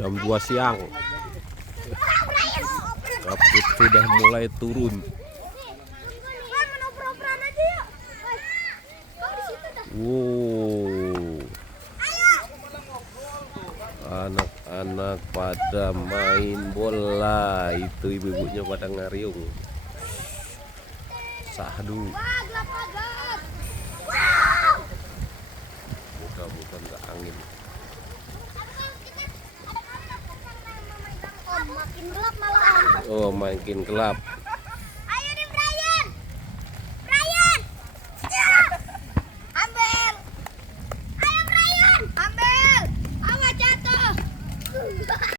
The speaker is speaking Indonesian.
Jam 2 siang. Kabut sudah mulai turun. Wow. Anak-anak pada main bola. Itu ibu-ibunya pada ngariung. Sahdu. Mudah-mudahan nggak angin. Makin gelap malah. Oh, makin gelap.